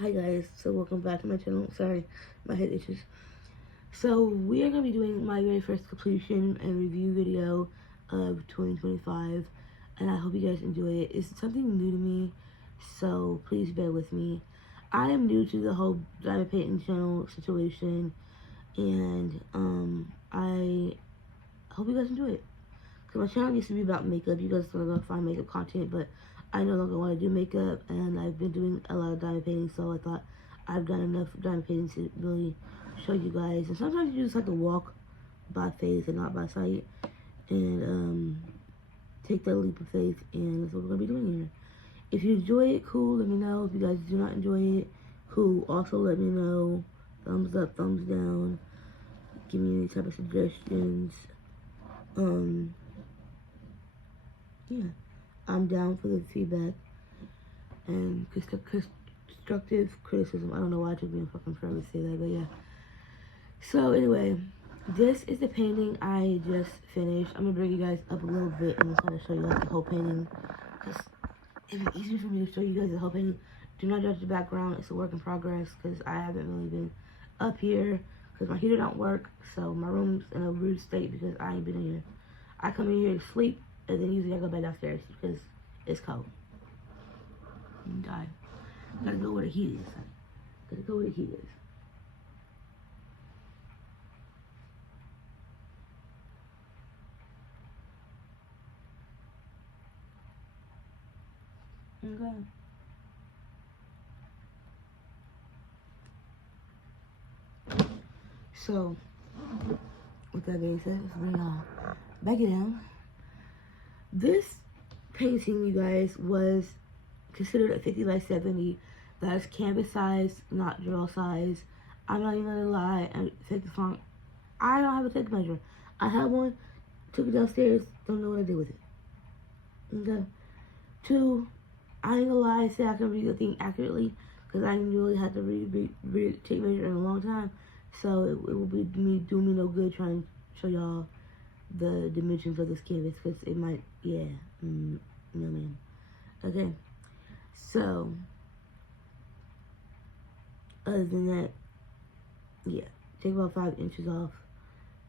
Hi guys, so welcome back to my channel. Sorry, my head itches. So we are going to be doing my very first completion and review video of 2025, and I hope you guys enjoy it. It's something new to me, so please bear with me. I am new to the whole diamond painting channel situation, and I hope you guys enjoy it. Because my channel used to be about makeup. You guys are going to find makeup content, but I no longer want to do makeup, and I've been doing a lot of diamond painting, so I thought I've done enough diamond painting to really show you guys. And sometimes you just have to walk by faith and not by sight, and take that leap of faith, and that's what we're going to be doing here. If you enjoy it, cool, let me know. If you guys do not enjoy it, cool, also let me know. Thumbs up, thumbs down. Give me any type of suggestions. Yeah, I'm down for the feedback and constructive criticism. I don't know why it took me a fucking forever to say that, but yeah. So anyway, this is the painting I just finished. I'm gonna bring you guys up a little bit and kind of show you guys the whole painting, because it's easier for me to show you guys the whole painting. Do not judge the background. It's a work in progress, because I haven't really been up here because my heater don't work, so my room's in a rude state because I ain't been in here. I come in here to sleep, and then usually I go back downstairs because it's cold. And die. Gotta go where the heat is. Gotta go where the heat is. Okay. So, with that being said, let's bring back it down. This painting, you guys, was considered a 50 by 70. That is canvas size, not drill size. I'm not even gonna lie and take the font. I don't have a tape measure. I have one, took it downstairs, don't know what I did with it. Okay. Two, I ain't gonna lie and say I can read the thing accurately, because I didn't really have to read tape measure in a long time. So it will be doing me no good trying to show y'all the dimensions of this canvas, because it might, yeah, no man. Okay, so other than that, yeah, take about 5 inches off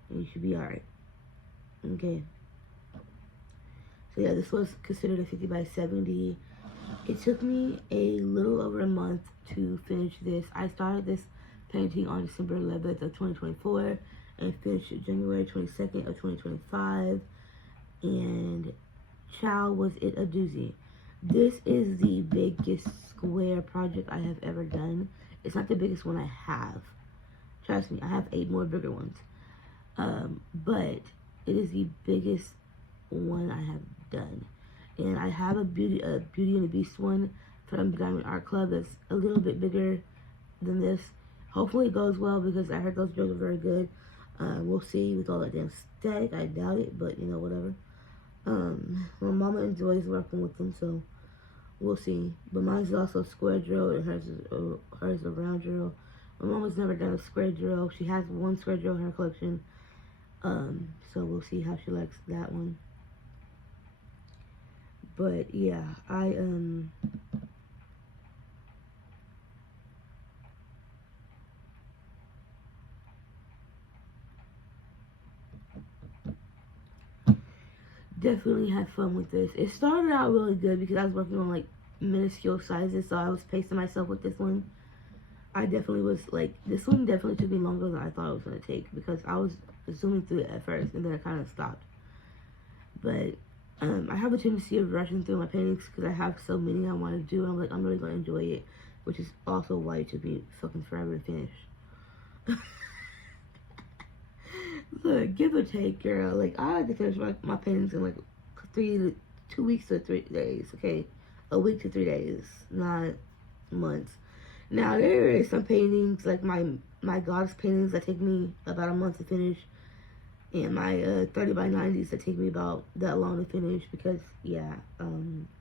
and you should be alright. Okay, so yeah, this was considered a 50 by 70. It took me a little over a month to finish this. I started this painting on December 11th of 2024 and finished January 22nd of 2025, and child was it a doozy. This is the biggest square project I have ever done. It's not the biggest one I have. Trust me, I have 8 more bigger ones. But it is the biggest one I have done. And I have a Beauty and the Beast one from Diamond Art Club that's a little bit bigger than this. Hopefully it goes well, because I heard those drills are very good. We'll see with all that damn static. I doubt it, but you know, whatever. My mama enjoys working with them, so we'll see. But mine's also a square drill, and hers is a round drill. My mama's never done a square drill. She has one square drill in her collection. So we'll see how she likes that one. But yeah, I definitely had fun with this. It started out really good because I was working on like minuscule sizes, so I was pacing myself with this one. I definitely was like, this one definitely took me longer than I thought it was going to take, because I was zooming through it at first and then I kind of stopped. But I have a tendency of rushing through my paintings because I have so many I want to do, and I'm like, I'm really going to enjoy it, which is also why it took me fucking forever to finish. Look, give or take, girl. Like, I like to finish my paintings in like 2 weeks to 3 days, okay? A week to 3 days, not months. Now, there is some paintings, like my goddess paintings, that take me about a month to finish, and my 30 by 90s that take me about that long to finish, because, yeah,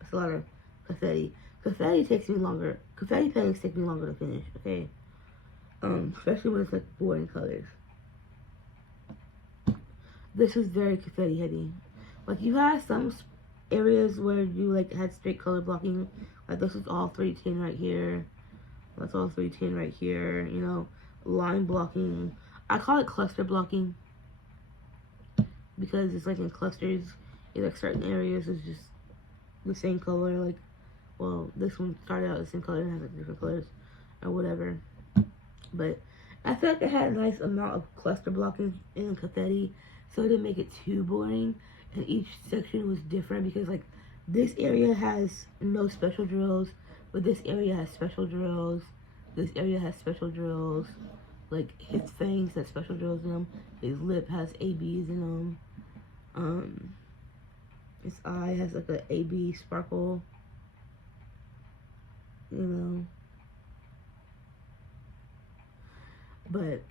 it's a lot of confetti. Confetti takes me longer. Confetti paintings take me longer to finish, okay? Especially when it's, like, boring colors. This is very confetti heavy. Like, you have some areas where you, like, had straight color blocking. Like, this is all 310 right here. That's all 310 right here. You know, line blocking. I call it cluster blocking because it's like in clusters. In like certain areas, it's just the same color. Like, well, this one started out the same color and has like different colors or whatever. But I feel like I had a nice amount of cluster blocking in confetti, so it didn't make it too boring. And each section was different because like this area has no special drills, but this area has special drills. This area has special drills. Like his fangs has special drills in them. His lip has ABs in them. His eye has like a AB sparkle. You know. But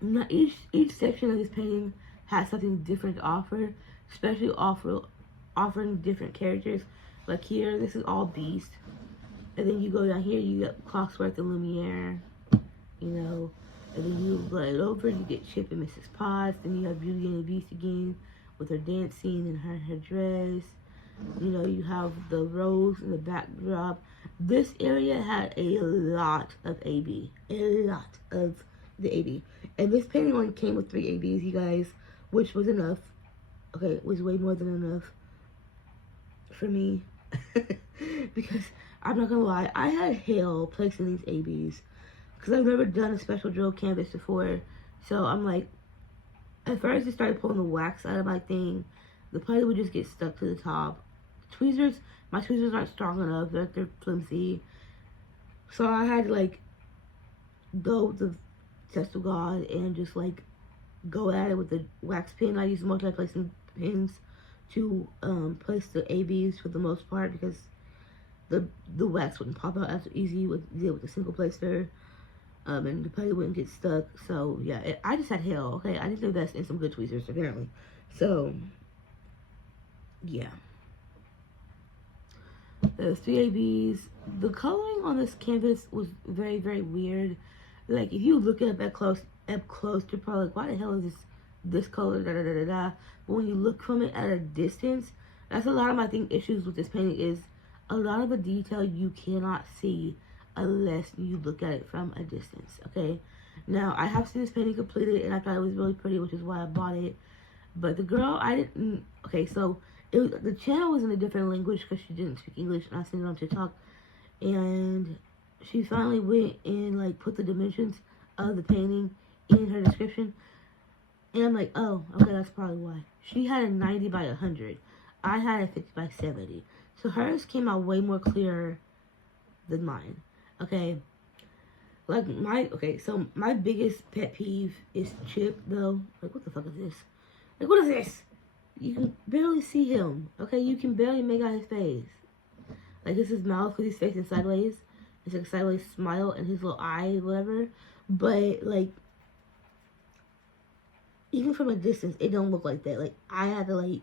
not each section of this painting has something different to offer, especially offering different characters. Like here, this is all Beast, and then you go down here, you get Clockwork and Lumiere, you know, and then you glide over, you get Chip and Mrs. Potts, then you have Beauty and the Beast again with her dancing and her dress. You know, you have the rose in the backdrop. This area had a lot of AB. A lot of the AB. And this painting only came with 3 ABs, you guys, which was enough. Okay, it was way more than enough for me. Because, I'm not gonna lie, I had hell placing these ABs. Because I've never done a special drill canvas before. So, I'm like, at first I started pulling the wax out of my thing. The putty would just get stuck to the top. Tweezers, my tweezers aren't strong enough. They're flimsy. So I had to like go with the test of God and just like go at it with the wax pen. I use multi-placing pins to place the ABs for the most part because the wax wouldn't pop out as easy with a single placer. And the putty wouldn't get stuck. So yeah, I just had hell. Okay, I didn't invest in some good tweezers apparently. So yeah. There's 3 ABs. The coloring on this canvas was very, very weird. Like, if you look at it up close, you're probably like, why the hell is this color, da da da da da. But when you look from it at a distance, that's a lot of my issues with this painting is a lot of the detail you cannot see unless you look at it from a distance, okay? Now, I have seen this painting completed, and I thought it was really pretty, which is why I bought it. But the girl, I didn't, okay, so the channel was in a different language because she didn't speak English, and I seen it on TikTok. And she finally went and like put the dimensions of the painting in her description. And I'm like, oh, okay, that's probably why. She had a 90 by 100. I had a 50 by 70. So hers came out way more clearer than mine. Okay. Like so my biggest pet peeve is Chip though. Like, what the fuck is this? Like, what is this? You can barely see him. Okay, you can barely make out his face. Like, this is his mouth because he's facing sideways. It's like a sideways smile and his little eye, whatever. But, like, even from a distance, it don't look like that. Like, I had to, like,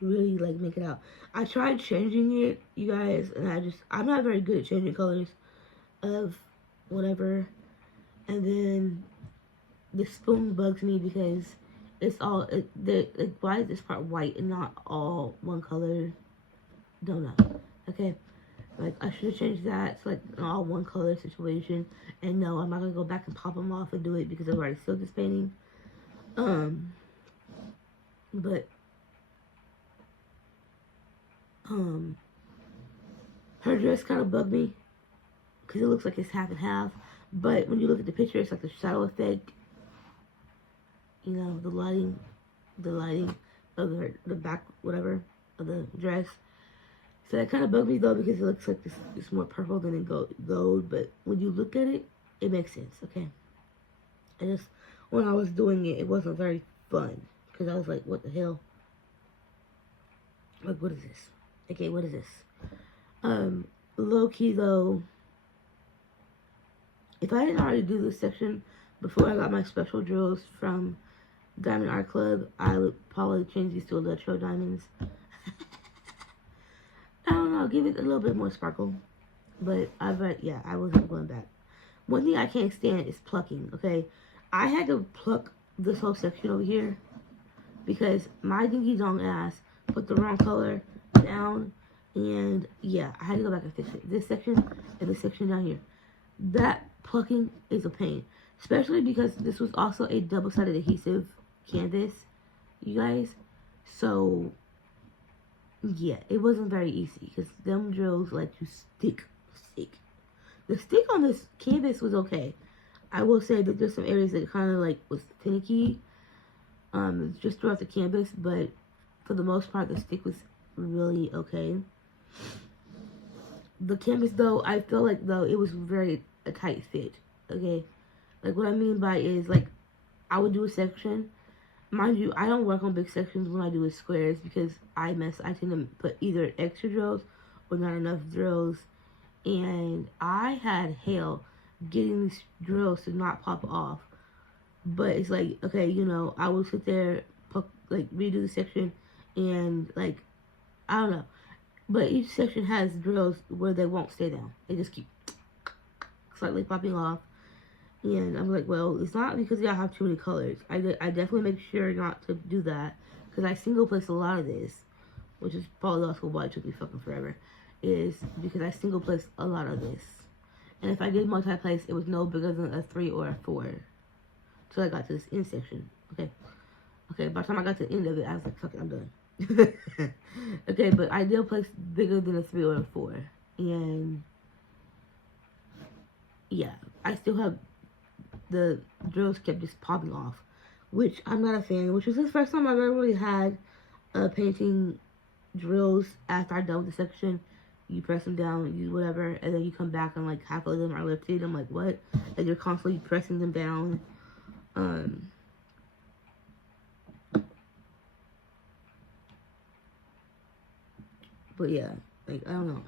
really, like, make it out. I tried changing it, you guys, and I'm not very good at changing colors of whatever. And then the spoon bugs me because it's all, like, why is this part white and not all one color? Don't know. Okay. Like, I should have changed that to, like, an all one color situation. And no, I'm not going to go back and pop them off and do it because I've already sealed this painting. But, her dress kind of bugged me because it looks like it's half and half. But when you look at the picture, it's like the shadow effect. You know, the lighting of the back, whatever, of the dress. So that kind of bugged me though because it looks like it's more purple than gold. But when you look at it, it makes sense. Okay. When I was doing it, it wasn't very fun because I was like, what the hell? Like, what is this? Okay, what is this? Low key though, if I didn't already do this section before I got my special drills from Diamond Art Club, I would probably change these to electro diamonds. I don't know, give it a little bit more sparkle. But I wasn't going back. One thing I can't stand is plucking, okay? I had to pluck this whole section over here because my dinky dong ass put the wrong color down And yeah, I had to go back and fix it. This section and this section down here. That plucking is a pain. Especially because this was also a double-sided adhesive canvas, you guys. So, yeah, it wasn't very easy. Because them drills let you stick. The stick on this canvas was okay. I will say that there's some areas that kind of like was finicky. Just throughout the canvas. But for the most part, the stick was really okay. The canvas, though, I feel like, though, it was very a tight fit, okay? Like, what I mean by is, like, I would do a section. Mind you, I don't work on big sections when I do squares because I tend to put either extra drills or not enough drills. And I had hell getting these drills to not pop off. But it's like, okay, you know, I will sit there, like, redo the section and, like, I don't know. But each section has drills where they won't stay down. They just keep slightly popping off. And I'm like, well, it's not because y'all have too many colors. I definitely make sure not to do that. Because I single place a lot of this. Which is probably also why it took me fucking forever. Is because I single place a lot of this. And if I did multi-place, it was no bigger than a 3 or a 4. Till I got to this end section. Okay. Okay, by the time I got to the end of it, I was like, fuck it, I'm done. Okay, but I did place bigger than a 3 or a 4. And yeah, I still have the drills kept just popping off, which I'm not a fan. Which was the first time I've ever really had painting drills after I'm done with the section. You press them down, you whatever, and then you come back and like half of them are lifted. I'm like, what? And you're constantly pressing them down. But yeah, like, I don't know.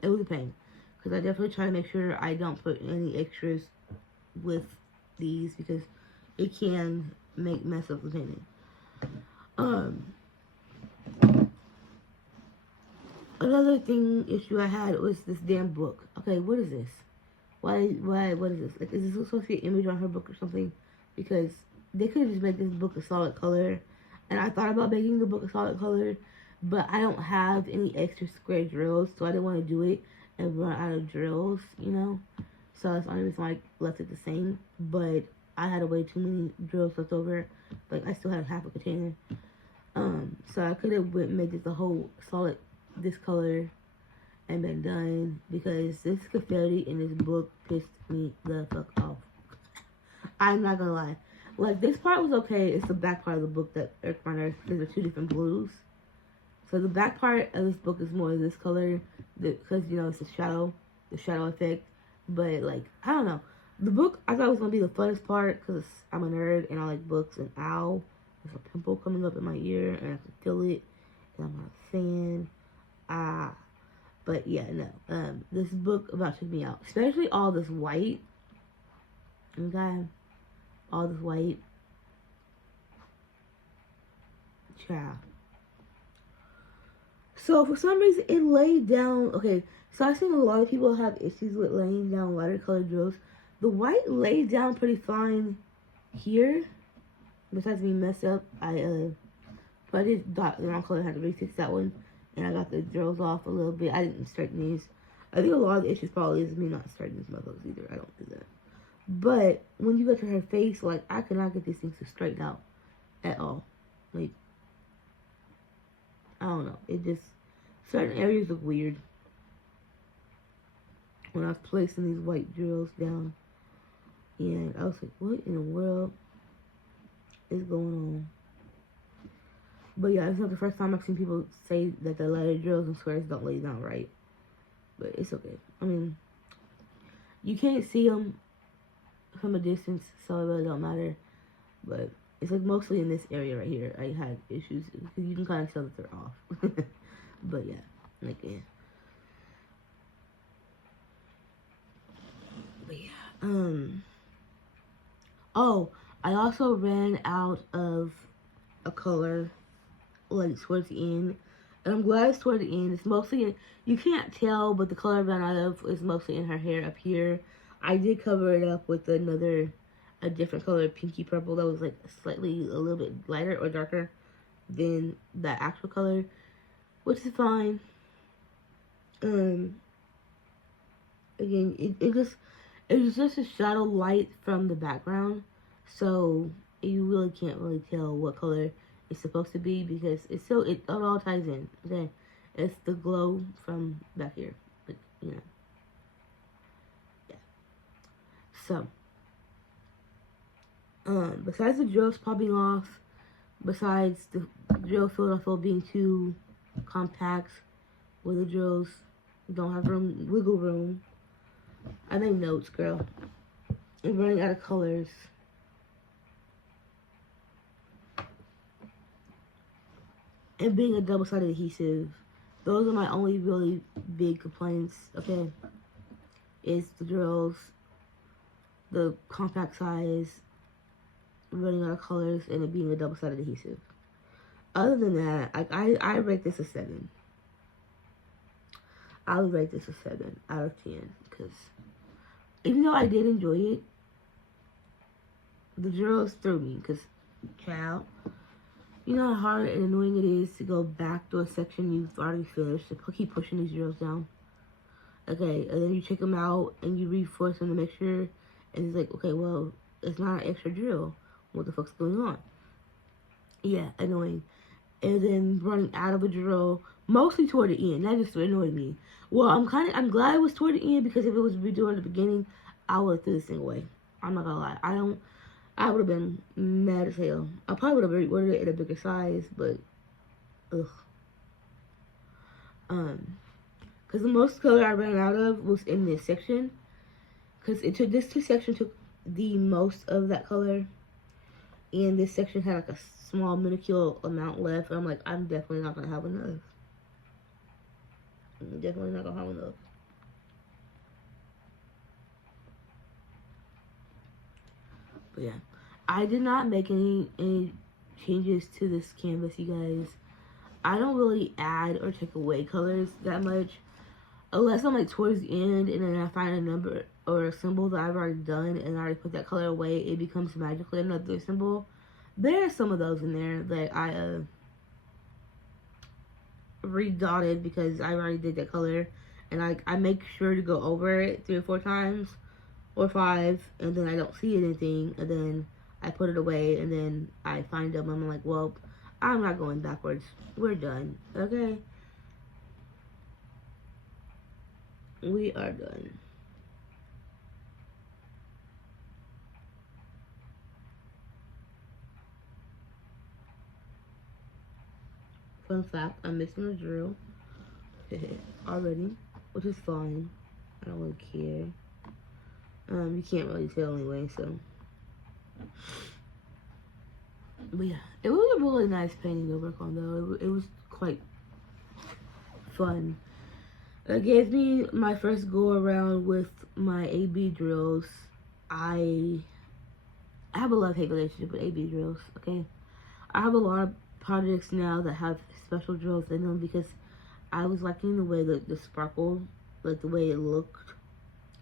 It was a pain. Because I definitely try to make sure I don't put any extras with these because it can mess up the painting. Another issue I had was this damn book. Okay, what is this? What is this? Like, is this supposed to be an image on her book or something? Because they could have just made this book a solid color. And I thought about making the book a solid color, but I don't have any extra square drills, so I didn't want to do it and run out of drills, you know? So that's the only reason why I left it the same. But I had way too many drills left over. Like, I still had half a container. So I could have made this a whole solid, this color, and been done. Because this confetti in this book pissed me the fuck off. I'm not gonna lie. Like, this part was okay. It's the back part of the book that irked my nerves because they're two different blues. So the back part of this book is more of this color because, you know, it's the shadow effect. But, like, I don't know. The book, I thought it was going to be the funnest part because I'm a nerd and I like books. And ow, there's a pimple coming up in my ear and I can feel it. And I'm not a fan. But, yeah, no. This book about took me out. Especially all this white. Okay? All this white. Ciao. So, for some reason, it laid down... Okay, so I've seen a lot of people have issues with laying down lighter colored drills. The white laid down pretty fine here. Besides being messed up, I did dot the wrong color. I had to refix that one. And I got the drills off a little bit. I didn't straighten these. I think a lot of the issues probably is me not straightening these motherfuckers either. I don't do that. But when you get to her face, like, I cannot get these things to straighten out at all. Like, I don't know. It just, certain areas look weird when I was placing these white drills down. And I was like, what in the world is going on? But yeah, it's not the first time I've seen people say that the lighter drills and squares don't lay down right. But it's okay. I mean, you can't see them from a distance, so it really don't matter. But it's like mostly in this area right here I had issues because you can kind of tell that they're off. But yeah, like, yeah. But yeah, oh, I also ran out of a color, like, towards the end. And I'm glad it's toward the end. It's mostly, you can't tell, but the color I ran out of is mostly in her hair up here. I did cover it up with a different color, pinky purple, that was like slightly a little bit lighter or darker than the actual color. which is fine. Again, it's just a shadow light from the background, so you really can't really tell what color it's supposed to be because it all ties in. Okay, it's the glow from back here, but you know, yeah. So, besides the drills popping off, besides the drill field being too compact, where the drills don't have wiggle room. I make notes, girl. I'm running out of colors. And being a double-sided adhesive. Those are my only really big complaints, okay? Is the drills, the compact size, running out of colors, and it being a double-sided adhesive. Other than that, I rate this a 7. I would rate this a 7 out of 10. Because even though I did enjoy it, the drills threw me. Because, child, you know how hard and annoying it is to go back to a section you've already finished to keep pushing these drills down. Okay, and then you check them out and you reinforce them to make sure, and it's like, okay, well, it's not an extra drill. What the fuck's going on? Yeah, annoying. And then running out of a drill, mostly toward the end. That just annoyed me. Well, I'm glad it was toward the end because if it was redoing at the beginning, I would have threw this thing away. I'm not gonna lie. I would have been mad as hell. I probably would have ordered it at a bigger size, but ugh. Because the most color I ran out of was in this section. Because this section took the most of that color, and this section had like a small minuscule amount left. And I'm like, I'm definitely not gonna have enough. I'm definitely not gonna have enough. But yeah, I did not make any changes to this canvas, you guys. I don't really add or take away colors that much. Unless I'm like towards the end and then I find a number or a symbol that I've already done and I already put that color away, it becomes magically another symbol. There are some of those in there that I redotted because I already did that color, and I make sure to go over it 3 or 4 times or 5, and then I don't see anything, and then I put it away, and then I find them and I'm like, well, I'm not going backwards. We're done. Okay? We are done. Fun fact, I'm missing a drill already, which is fine. I don't really care. You can't really tell anyway, so. But yeah, it was a really nice painting to work on, though. It was quite fun. It gave me my first go around with my AB drills. I have a love-hate relationship with AB drills, okay? I have a lot of projects now that have special drills in them because I was liking the way the sparkle, like the way it looked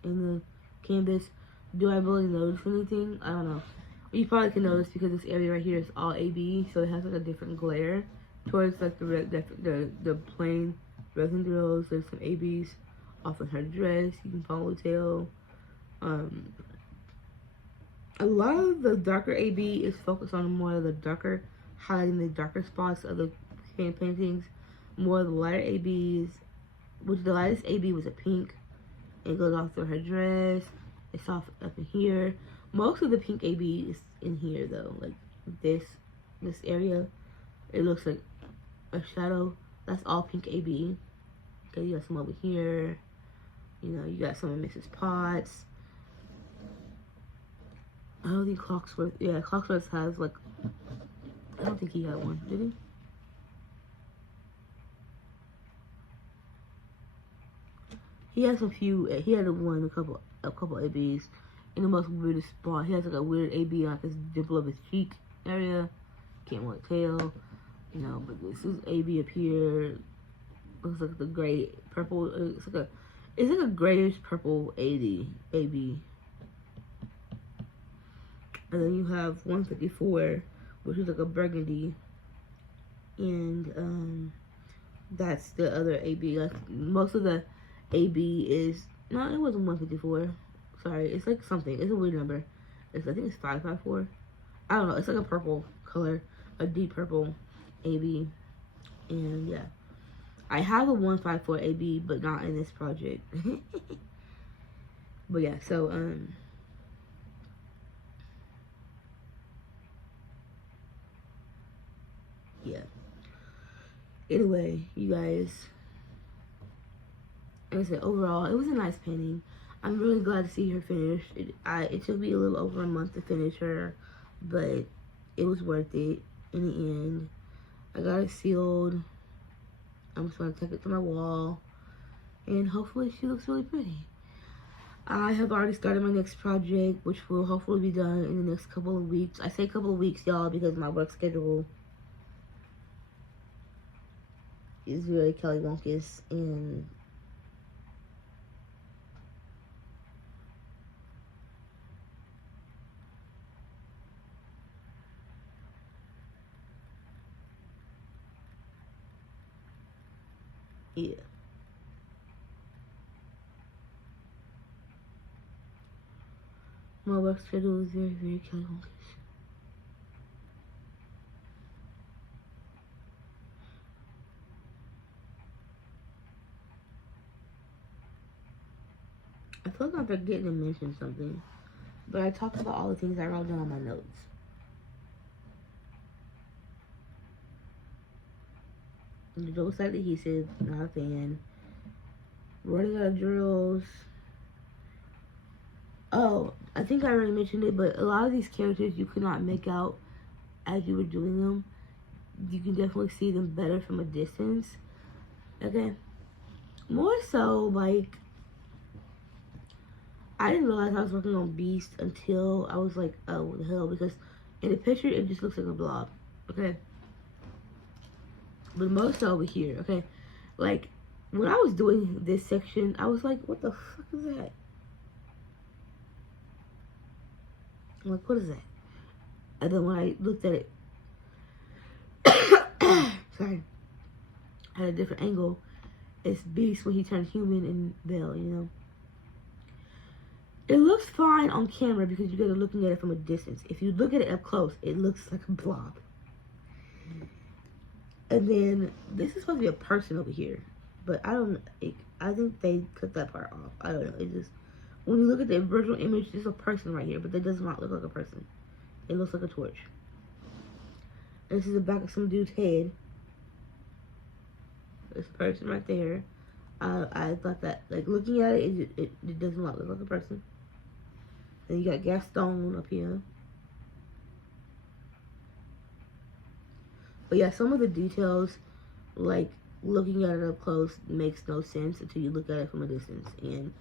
in the canvas. Do I really notice anything? I don't know. You probably can notice because this area right here is all AB, so it has like a different glare towards like the plain resin drills. There's some ABs off of her dress. You can probably tell. A lot of the darker AB is focused on more of the darker, highlighting the darker spots of the paintings. More of the lighter ABs, which the lightest AB was a pink. It goes off through her dress. It's off up in here. Most of the pink AB is in here though, like this area. It looks like a shadow. That's all pink AB. Okay, you got some over here. You know, you got some of Mrs. Potts. I don't think Clocksworth. Yeah, Clocksworth has like. I don't think he had one, did he? He has a few. He had a couple ABs in the most weirdest spot. He has like a weird AB on his dimple of his cheek area. Can't really tell, you know. But this is AB up here. Looks like the gray purple. It's like a grayish purple AB. And then you have 154, which is like a burgundy, and That's the other AB. Like most of the AB is no, it wasn't 154. Sorry, it's like something. It's a weird number. I think it's 554. I don't know. It's like a purple color, a deep purple AB, and yeah, I have a 154 AB, but not in this project. But yeah, so yeah. Anyway, you guys, like I said, overall, it was a nice painting. I'm really glad to see her finished. It took me a little over a month to finish her, but it was worth it in the end. I got it sealed. I'm just going to take it to my wall, and hopefully she looks really pretty. I have already started my next project, which will hopefully be done in the next couple of weeks. I say couple of weeks, y'all, because my work schedule is very Kelly Wonkus, and yeah. My work schedule is very, very Kelly Wonkus. I feel like I'm forgetting to mention something, but I talked about all the things I wrote down on my notes. The double-sided adhesive, not a fan. Running out of drills. Oh, I think I already mentioned it, but a lot of these characters you could not make out as you were doing them. You can definitely see them better from a distance. Okay. More so, like, I didn't realize I was working on Beast until I was like, oh, what the hell? Because in the picture, it just looks like a blob. Okay. But more so over here, okay? Like, when I was doing this section, I was like, what the fuck is that? I'm like, what is that? And then when I looked at it, sorry, at a different angle, it's Beast when he turned human in Belle, you know? It looks fine on camera because you guys are looking at it from a distance. If you look at it up close, it looks like a blob. And then this is supposed to be a person over here, but I don't. I think they cut that part off. I don't know. It just when you look at the original image, there's a person right here, but that does not look like a person. It looks like a torch. And this is the back of some dude's head. This person right there. I thought that, like, looking at it, it does not look like a person. And you got Gaston up here. But yeah, some of the details, like looking at it up close, makes no sense until you look at it from a distance. And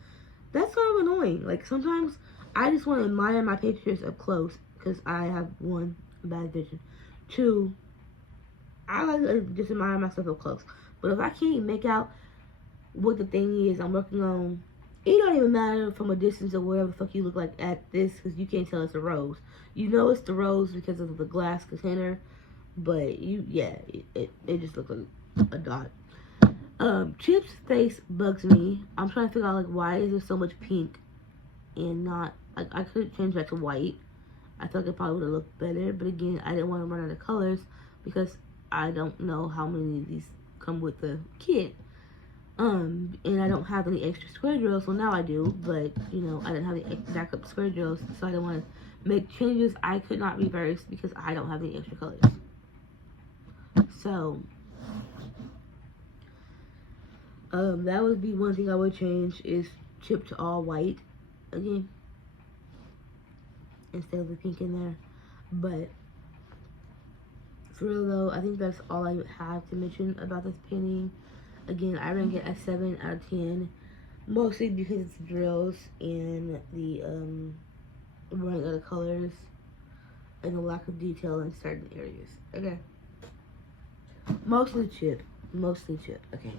that's kind of annoying. Like, sometimes I just want to admire my pictures up close because I have, one, bad vision. Two, I like to just admire myself up close. But if I can't make out what the thing is I'm working on, it don't even matter from a distance or whatever the fuck you look like at this, because you can't tell it's a rose. You know it's the rose because of the glass container, but it just looks like a dot. Chip's face bugs me. I'm trying to figure out, like, why is there so much pink and not, like, I could change that to white. I thought it probably would have looked better, but again, I didn't want to run out of colors because I don't know how many of these come with the kit. And I don't have any extra square drills. Well, now I do, but, you know, I didn't have any backup square drills, so I didn't want to make changes I could not reverse because I don't have any extra colors. So, that would be one thing I would change, is Chip to all white again, instead of the pink in there. But, for real though, I think that's all I have to mention about this painting. Again, I rank it a 7 out of 10, mostly because it's drills and the running out of colors and the lack of detail in certain areas. Okay, mostly Chip, okay,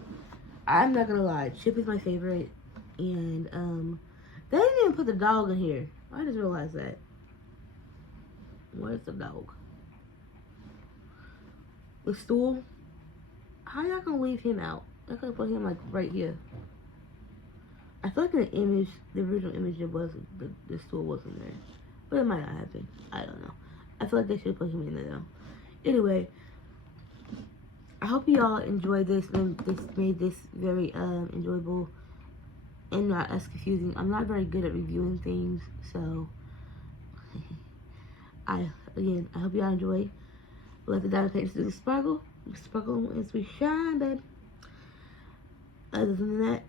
I'm not gonna lie, Chip is my favorite. And they didn't even put the dog in here. I just realized that. Where's the dog? The stool, How y'all gonna leave him out? I could put him like right here. I feel like in the image, the original image, the stool wasn't there, but it might not have been. I don't know. I feel like they should put him in there though. Anyway, I hope you all enjoyed this and this made this very enjoyable and not as confusing. I'm not very good at reviewing things, so I hope y'all enjoy. Let the diamond paint do the sparkle. Sparkle as we shine, baby. Other than that,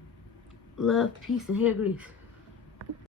love, peace, and hair grease.